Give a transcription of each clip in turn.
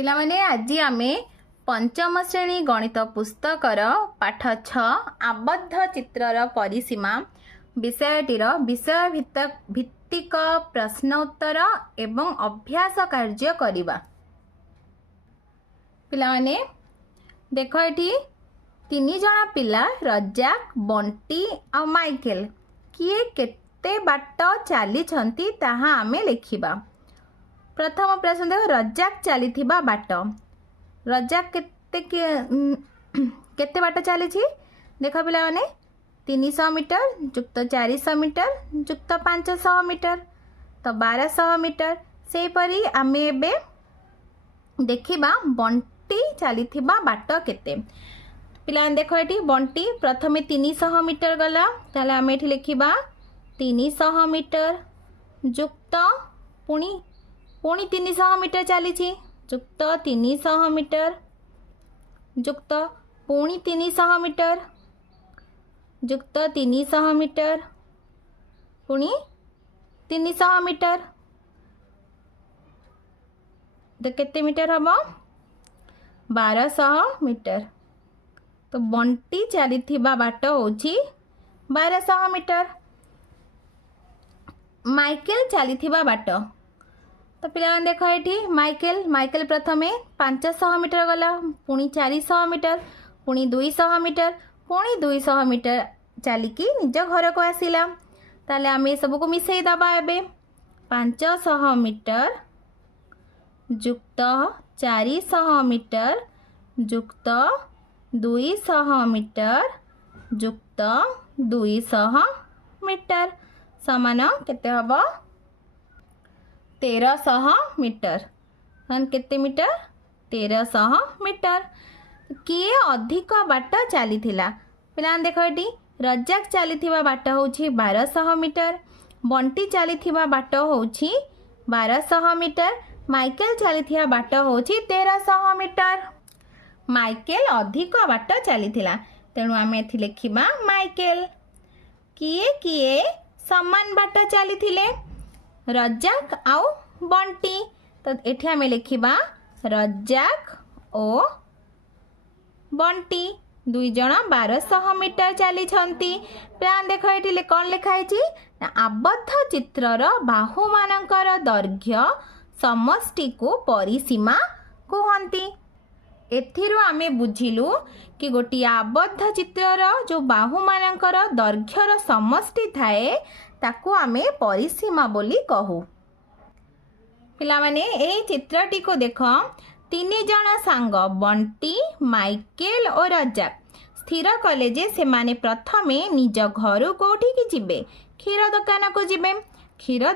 पिलामाने आज आमे पंचम श्रेणी गणित पुस्तकर पाठ 6 आबद्ध चित्रर परिसीमा विषयटीर विषय भित्तिक प्रश्नोत्तर एवं अभ्यास कार्य करिबा। पिलामाने देख एठी 3 जण पिला रजाक बंटी आ माइकेल किए केते बाट चली छंती ताहा आमे लिखिबा। प्रथम प्रश्न देख रजाक चली बाट रजाक केते बाट चली देख पिला माने 300 मीटर जुक्त 400 मीटर जुक्त 500 मीटर तो 1200 मीटर से परी आमे एबे देखिबा बंटी चली बाट केते। पिला देख एठी बंटी प्रथमे 300 मीटर गला ताले आमे एठी लिखिबा 300 मीटर जुक्त पुणी 300 मीटर चली जुक्त 300 मीटर जुक्त पुणी 300 मीटर जुक्त 300 मीटर पुणी 300 मीटर तो केते मीटर हम 1200 मीटर। तो बंटी चली बाट होची 1200 मीटर। माइकेल चली बाट तो पिला देख ये माइकेल प्रथमे 500 मीटर गला पुणी 400 मीटर पुणी 200 मीटर पुणी 200 मीटर चलिकी निज घर को आसिला। ताले आमे सब को मिसई दबा एबे 500 मीटर जुक्त 400 मीटर जुक्त 200 मीटर जुक्त 200 मीटर समान केते हबो 1300 मीटर। केते मीटर 1300 मीटर। किए अधिक बाट चली पिला देख ये रजाक चली बाट होची 1200 मीटर बंटी चली बाट होची 1200 मीटर माइकेल चली बाट होची 1300 मीटर। माइकेल अधिक बाट चली तेणु आम एथि लिखिबा माइकेल। किए किए समान बाट चली रजाक आउ बंटी तो एठी आमे लिखिबा रजाक ओ बंटी दुई जण 1200 मीटर चली छंती। प्लान देख ये कौन लिखाई आबद्ध चित्रर बाहु मानकर दैर्घ्य समष्टि को परिसीमा कहती। एथिरु आमे बुझिलु कि गोटी आबद्ध चित्रर जो बाहु मानकर दैर्घ्यर समष्टि थाए ताकू आमे परिसीमा बोली कहू। पिला माने एही चित्रटी को देख 3 जण सांग बंटी माइकेल और रजाक स्थिर कले जे से माने प्रथमे निज घर कोठी की जिबे क्षीर दुकान को जिबे। क्षीर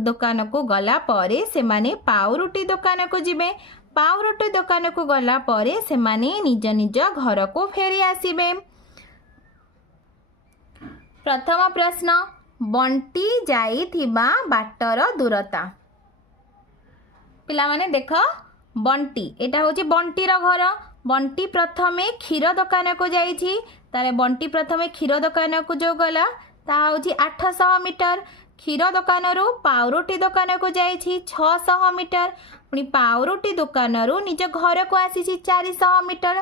दुकान को गला परे से माने पाउरुटी दुकान को जिबे। पाउरुटी दुकान को गला परे से माने निज निज घर को फेरी आसीबे। प्रथम प्रश्न बंटी जाइथिबा बाटर दूरता। पिला माने देख बंटी एटा होची बंटीर घर। बंटी प्रथमे क्षीर दुकान को जाइछि ताले बंटी प्रथमे क्षीर दुकान को जो गला ता होची 800 मीटर। क्षीर दुकान रु पाउरुटी दुकान को जाइछि 600 मीटर पुणी पाउरुटी दुकान रु निज घर को आसीछि 400 मीटर।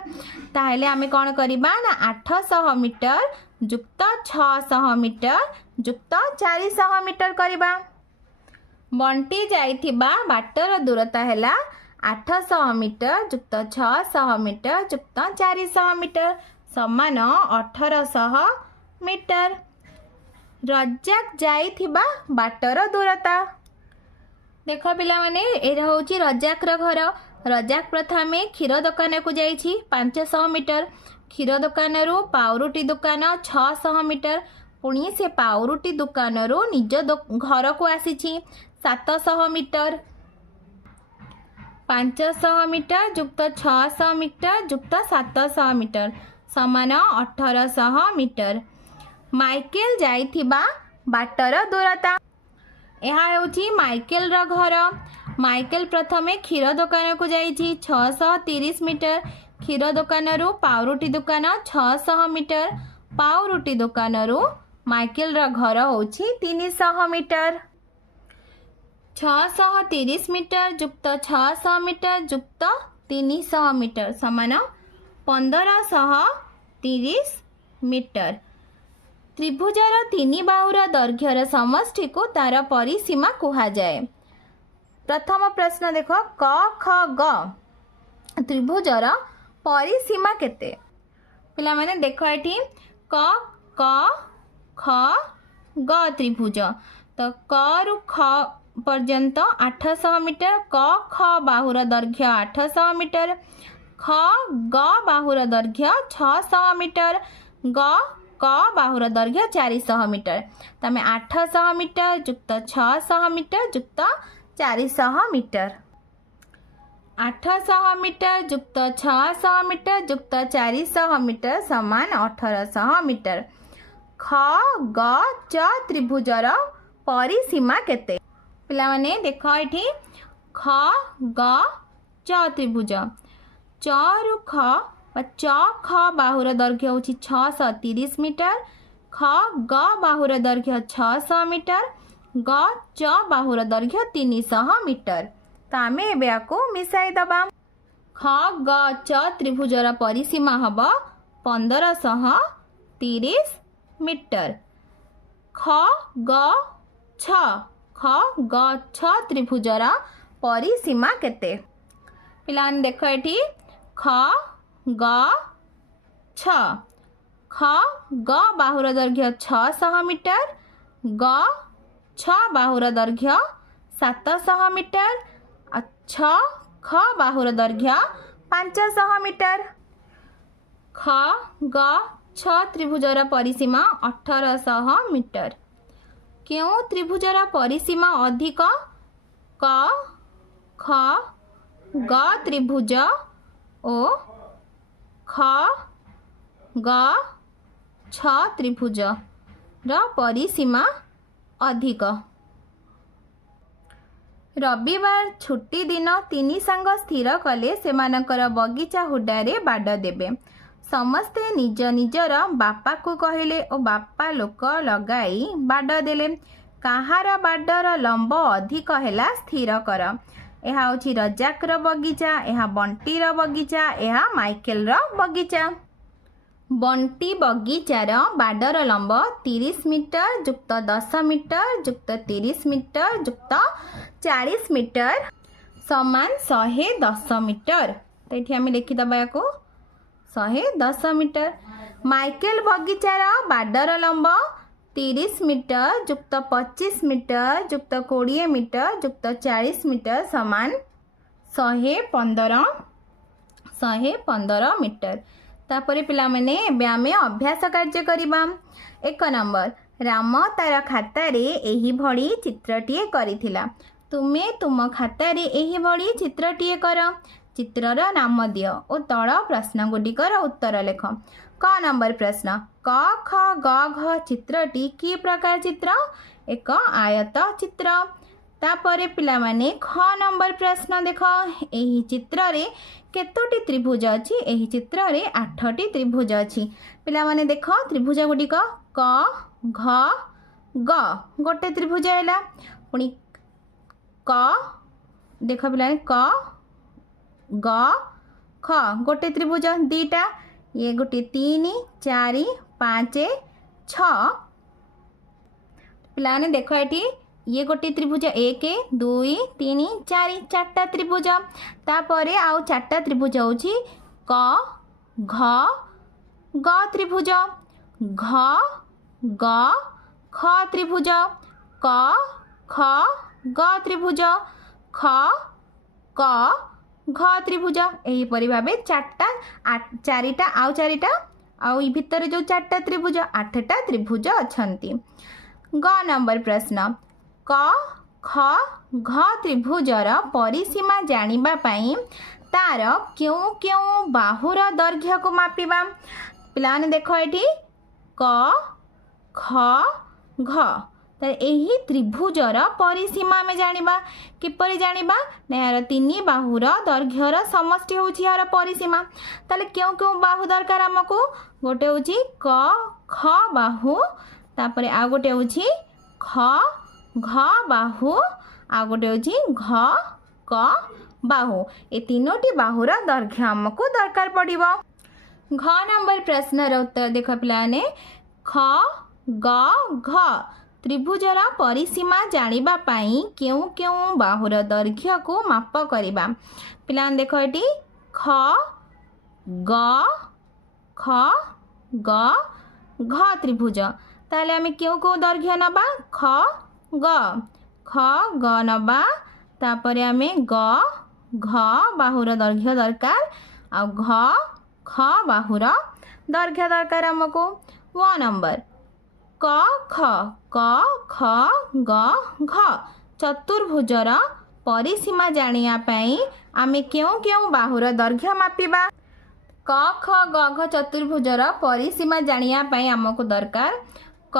ताहेले आमे कोन करिबा ना 800 मीटर जुक्त 600 मीटर जुक्त 400 मीटर करिबा। बंटी जाइथिबा बाटर दूरता हैला 800 मीटर जुक्त 600 मीटर जुक्त 400 मीटर समान 1800 मीटर। रजाक जाइथिबा बाटर दूरता देख पिला माने एरा होची रजाक र घर। रजाक प्रथमे क्षीर दुकान को जाइछि 500 मीटर। क्षीर दुकान रु पाउरुटी दुकान 600 मीटर पुणी से पाउरुटी दुकान रु निज घर को आसीछि 700 मीटर। 500 मीटर जुक्त 600 मीटर जुक्त 700 मीटर समान 1800 मीटर। माइकेल जाइथिबा बाटर दूरता यहाँ होची माइकेल र घर। माइकेल प्रथमे क्षीर दुकान को जाइछि 630 मीटर। क्षीर दुकान रु पाउरुटी दुकान 600 मीटर। पाउरुटी दुकान रु माइकेल र घर होची 300 मीटर। 630 मीटर जुक्त 600 मीटर जुक्त 300 मीटर समान 1530 मीटर। त्रिभुजर तीन बाहुर दैर्घ्यर समष्टि को तार परिसीमा कहुए। प्रथम प्रश्न देख क ख ग त्रिभुजर परिसीमा केते? पिला माने देख ये क क ख ग त्रिभुज तो क रु ख पर्यंत 800 मीटर, क ख बाहुर दैर्घ्य 800 मीटर, ख ग बाहुर दैर्घ्य 600 मीटर, ग क बाहुर दैर्घ्य 400 मीटर। तमें 800 मीटर जुक्त 600 मीटर जुक्त 400 मीटर। 800 मीटर जुक्त 600 मीटर जुक्त 400 मीटर समान 1800 मीटर। ख ग च त्रिभुजर परिसीमा केते? पिला माने देख ये ख ग च त्रिभुज च रु ख च ख बाहुर दैर्घ्य हूँ 630 मीटर, ख ग बाहुर दैर्घ्य 600 मीटर, ग च बाहुर दैर्घ्य 300 मीटर। तो आम को मिसाई दबा। ख ग च त्रिभुजर परिसीमा हम 1530 मीटर। ख ग छ त्रिभुजर परिसीमा केते? पिलान देख ये ख ग छ ख ग बाहुर दैर्घ्य 600 मीटर, ग छ बाहुर दैर्घ्य 700 मीटर, छ ख बाहुर दैर्घ्य 500 मीटर। ख ग छ त्रिभुजर परिसीमा 1800 मीटर। क्यों त्रिभुजर परिसीमा अधिक? क ख ग त्रिभुज ओ ख ग छ त्रिभुज परिसीमा अधिक। रविवार छुट्टी दिन तीन सांग स्थिर कले सेमानकर बगीचा हुडारे बाड़ देबे। समस्ते निज निजर बापा को कहले और बापा लोक लगाई बाड़ देले। कहार बाडर लंब अधिक हैला स्थिर कर। यह हूँ रजाकर बगीचा, यह बंटीर बगीचा, यह माइकेल बगीचा। बंटी बगीचार बाडर लंब 30 मीटर जुक्त 10 मीटर जुक्त 30 मीटर जुक्त 40 मीटर समान 110 मीटर। तो ये आम लिखिदबा या 110 मीटर। माइकेल बगीचार बाडर लंब 30 मीटर जुक्त 25 मीटर जुक्त 20 मीटर जुक्त 40 मीटर समान 115 मीटर। तापर पिला माने आम अभ्यास कार्य करिबा। 1 नंबर राम तार खातारे एही भड़ी चित्रटीए करिथिला। तुमे तुम खातारे एही भड़ी चित्रटीए कर। चित्रर नाम दियो और तल प्रश्न गुडिकर उत्तर लेख। क नंबर प्रश्न क ख ग घ चित्रटी कि प्रकार चित्र? एक आयत चित्र। तापरे पिला माने ख नंबर प्रश्न देख एही चित्र रे केतोटी त्रिभुज अछि? एही चित्र रे 8टी त्रिभुज अछि। पिला माने देख त्रिभुज गुडिक क घ ग गोटे त्रिभुज हैला। पुणी क देख पिला क ग ख गोटे त्रिभुज दीटा। ये गोटे 3 4 5 6 पिलाने देख ये गोटे त्रिभुज 1 2 3 4 4टा त्रिभुज। तापरे आउ 4टा त्रिभुज होची क घ ग त्रिभुज, घ ग ख त्रिभुज, क ख ग त्रिभुज, ख क घ त्रिभुज। एहीपरि भावे 4टा आउ 4टा आउ भितर जो 4टा त्रिभुज 8टा त्रिभुज अछंती। ग नंबर प्रश्न क ख घ त्रिभुजर परिसीमा जानिबा पई तार क्यों क्यों बाहुर दैर्घ्य को मापिबा। पिलाने देख ये क ख घ यही त्रिभुजर परिसीमा में जानिबा। किपरि जानिबा ना यार 3 बाहुर दैर्घ्यर समष्टि होछि यार परिसीमा। ताले क्यों क्यों बाहु दरकार हमको? गोटे होछि क ख बाहु, तापरे आ गोटे होछि ख घ बाहु, आ गोटे हूँ घ क बाहु। ए तीनोटी बाहुर दैर्घ्य आमको दरकार पड़िबो। घ नंबर प्रश्नर उत्तर देख पिलाने ख ग घ त्रिभुजर परिसीमा जानिबा पई केउ केउ बाहुर दैर्घ्य को माप करिबा। पिलाने देखो एटी ख ग ख ग घ त्रिभुज ताले आमे केउ केउ दैर्घ्य नबा ख ग नबा तापरे आमे ग घ बाहुर दैर्घ्य दरकार आ घ ख बाहुर दैर्घ्य दरकार हमको। व नंबर क ख ग घ चतुर्भुजर परिसीमा जानिया पई आमे केउ केउ बाहुर दैर्घ्य मापिबा। क ख ग घ चतुर्भुजर परिसीमा जानिया पई हमको दरकार क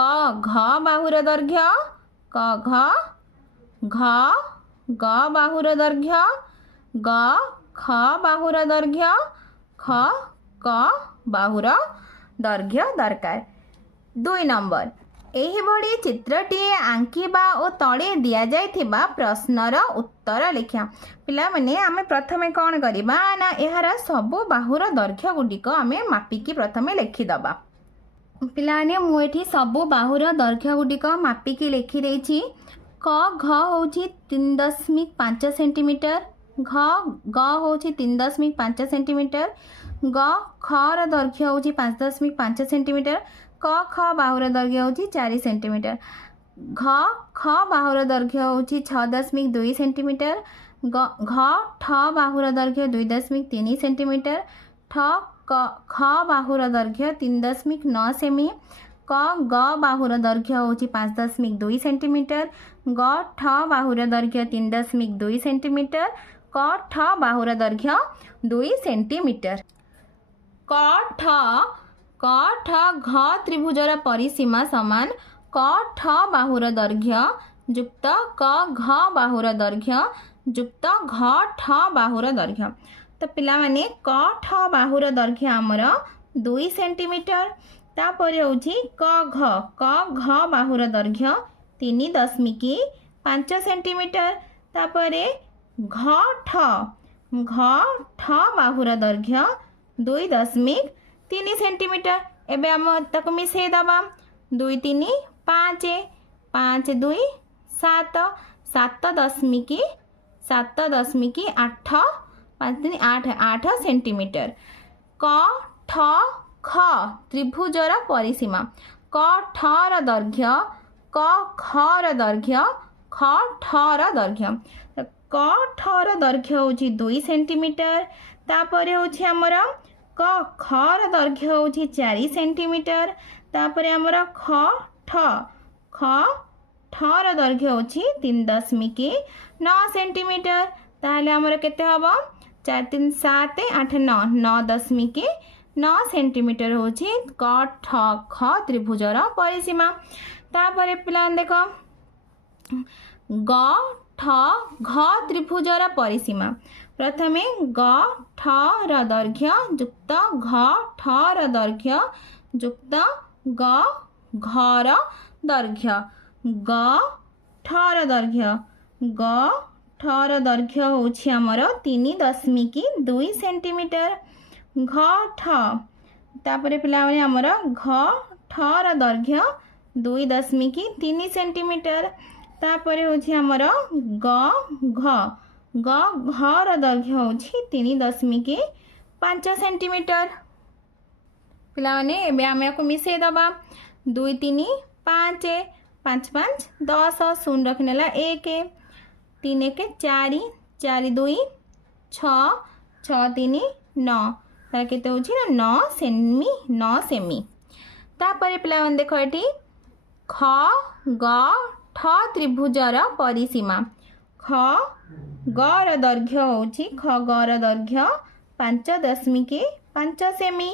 घ बाहुर दैर्घ्य क घ ग बाहुर दैर्घ्य ग ख बाहुर दैर्घ्य ख क बाहुर दैर्घ्य दरकार। 2 नंबर एही भली चित्रटी आंकिबा और तले दिया जाइथिबा प्रश्नर उत्तर लिखा। पिला माने आमे प्रथमे कौन करिबा ना एहार सबो बाहुर दैर्घ्य गुडिक आमे मापिकी प्रथमे लिखि दबा। पिलाने मु एठी सबो बाहुर दैर्घ्य गुडिक मापिकी लिखि देछि। क घ होछि 3.5 सेंटीमीटर घ ग होछि 3.5 सेंटीमीटर ग ख र दैर्घ्य होछि 5.5 सेंटीमीटर क ख बाहुर दैर्घ्य होछि 4 सेंटीमीटर घ ख बाहुर दैर्घ्य होछि 6.2 सेंटीमीटर घ ठ बाहुर दैर्घ्य 2.3 सेंटीमीटर ठ ख बाहुर दैर्घ्य 3.9 सेमी क ग बाहुर दैर्घ्य होछि 5.2 सेंटीमीटर ग ठ बाहुर दैर्घ्य 3.2 सेंटीमीटर क ठ बाहुर दैर्घ्य 2 सेंटीमीटर। क ठ घ त्रिभुजर परिसीमा समान क ठ बाहुर दैर्घ्य युक्त क घ बाहुर दैर्घ्य युक्त घ ठ बाहुर दैर्घ्य। तो पिला माने क ठ बाहुर दैर्घ्य आमर 2 सेंटीमीटर तापर होछि क घ बाहुर दैर्घ्य 3.5 सेंटीमीटर तापर घ ठ बाहुर दैर्घ्य 2.3 सेंटीमीटर। एबे हम ताको मिसेई दबा 2 3 5 5 2 7 7.8 8 सेंटीमीटर। क ठ ख त्रिभुजर परिसीमा क ठ र दैर्घ्य क ख र दैर्घ्य ख ठ र दैर्घ्य क ठ र दैर्घ्य होछि 2 सेंटीमीटर तापर होछि हमर क ख र दैर्घ्य होछि 4 सेंटीमीटर तापर हमर ख ठ र दैर्घ्य होछि 3.9 सेंटीमीटर ताहले हमर केते हबो 4 3 7 8 9 9.9 सेंटीमीटर होछि क ठ ख त्रिभुजर परिसीमा। तापर पिलान देखो ग ठ घ त्रिभुजर परिसीमा प्रथमे ग ठ र दैर्घ्य युक्त घ ठ र दैर्घ्य युक्त ग घ र दैर्घ्य ग ठ र दैर्घ्य ग ठ र दैर्घ्य होछि हमर 3.2 सेंटीमीटर घ ठ तापर पिला माने हमर घ ठ र दैर्घ्य 2.3 सेंटीमीटर तापर होछि हमर ग घ र दैर्घ्य होछि 3.5 सेंटीमीटर। पिला माने एबे हम याको मिसेई दबा 2 3 5 5 5 10 शून्य रखनेला 1 3 1 4 4 2 6 6 3 9 तार केते होछि ना 9 सेमी तापर पिला माने देखो एठी ख ग ठ त्रिभुजर परिसीमा ख ग र दैर्घ्य होछि ख ग र दैर्घ्य 5.5 सेमी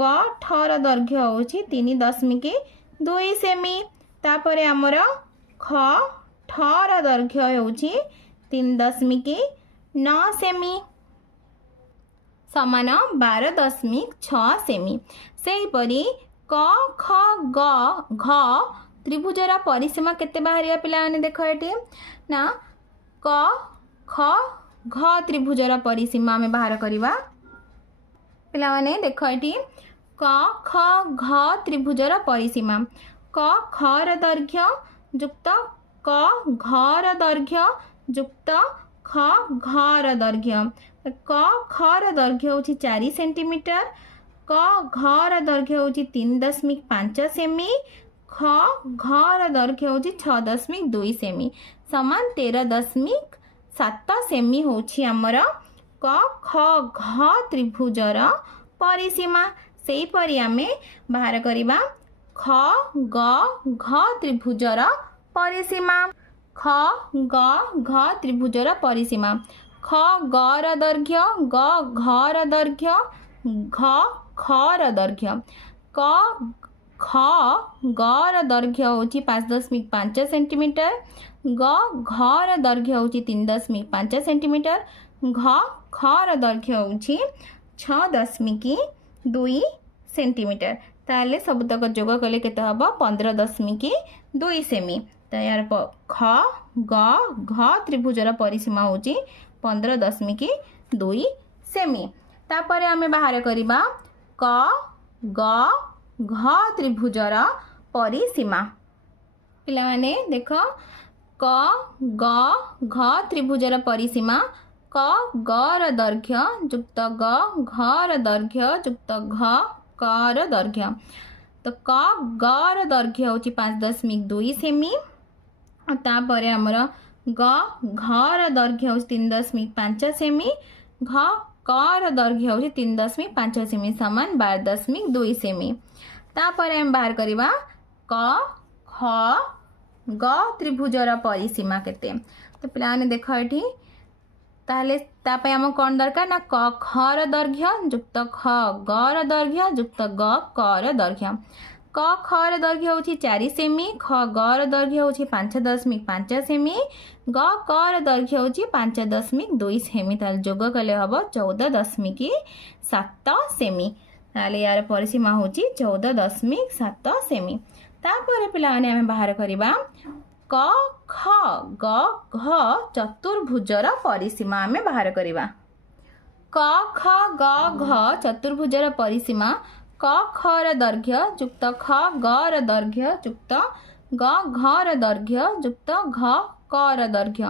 ग ठ र दैर्घ्य होछि 3.2 सेमी तापर हमर ख ठ र दैर्घ्य होछि 3.9 सेमी समान 12.6 सेमी। सेहीपरि क ख ग घ त्रिभुजर परिसीमा केते बाहरिया पिला माने देखो एठी ना क ख घ त्रिभुजर परिसीमा आम बाहर करवा पिलाने देख ये क ख घ त्रिभुजर परिसीमा क खर दैर्घ्य युक्त क घर दैर्घ्य युक्त ख घर दैर्घ्य क खर दैर्घ्य हूँ 4 सेंटीमीटर क घर दैर्घ्य हूँ 3.5 सेमी ख घर दैर्घ्य हूँ 6.2 सेमी समान 13.7 सेमी हूँ आमर क ख घ त्रिभुजर परिसीमा से परी आमे बाहर करवा ख ग घ त्रिभुजर परिसीमा ख ग घ त्रिभुजर परिसीमा ख गर दैर्घ्य ग घर दैर्घ्य घ खर दैर्घ्य क ख गर दैर्घ्य हूँ 5.5 सेंटीमीटर ग घर दैर्घ्य हूँ 3.5 सेंटीमीटर घ खर दैर्घ्य हूँ 6.2 सेंटीमीटर ताले सबतक जोग कले केते हबो 15.2 सेमी तो यार ख ग घ त्रिभुजर परिसीमा होची 15.2 सेमी तापर आमे बाहर करवा क ग घ त्रिभुजर परिसीमा पिला माने देख क ग घ त्रिभुजर परिसीमा क गर दैर्घ्य युक्त ग घर दैर्घ्य युक्त घ कर दैर्घ्य तो क गर दैर्घ्य हूँ 5.2 सेमी तापर आमर ग घर दैर्घ्य हूँ 3.5 सेमी घ कर दैर्घ्य हूँ 3.5 सेमी समान 12.2 सेमी तापर हम बाहर करवा क ख ग त्रिभुजर परिसीमा केते तो पिलाने देख ये ताहले तापे आम कौन दरकार ना क खर दैर्घ्य युक्त ख गर दैर्घ्य युक्त ग कर दैर्घ्य क खर दैर्घ्य हूँ 4 सेमी ख गर दैर्घ्य हूँ 5.5 सेमी ग कर दैर्घ्य हूँ 5.2 सेमी ताल जोग कले हम 14.7 सेमी ताले यार परिसीमा हूँ 14.7 सेमी तापर पिलाने आम बाहर करवा क ख ग घ चतुर्भुजर परिसीमा आम बाहर करवा क ख ग घ चतुर्भुजर परिसीमा क खर दैर्घ्य युक्त ख गर दैर्घ्य युक्त ग घर दैर्घ्य युक्त घ कर दैर्घ्य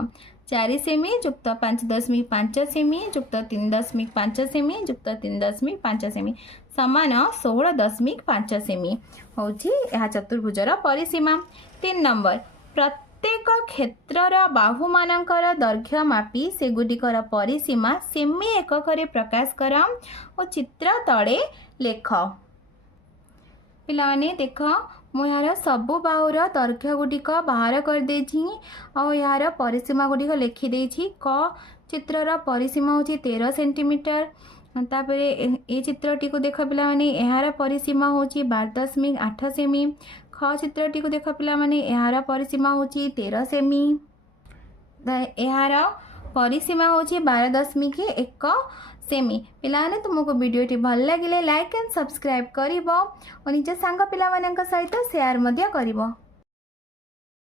4 सेमी युक्त 5.5 सेमी युक्त 3.5 सेमी युक्त 3.5 सेमी समान 16.5 सेमी हूँ यह चतुर्भुजर परिसीमा 3 नंबर प्रत्येक क्षेत्रर बाहु मानकर दैर्घ्य मापी सेगुडिकर परिसीमा सेमी एकक प्रकाश कर और चित्र तले लेख पिलाने देख मु यार सबु बाहुर दैर्घ्य गुड़िक बाहर कर यार परिसीमा गुड़िक लिखिदे क चित्रर परिसीमा हूँ 13 सेंटीमीटर तापर ए चित्रटी को देख पिलाने यार परिसीमा हूँ 12.8 सेमी ख चित्रटी को देख पिलाने यार परिसीमा हूँ 13 सेमी यार परिसीमा हूँ 12.1 सेमी पिलाने तुमको वीडियोटी भल लगे लाइक एंड सब्सक्राइब करिवो और निज सांग पिला सहित शेयर मध्य करिवो।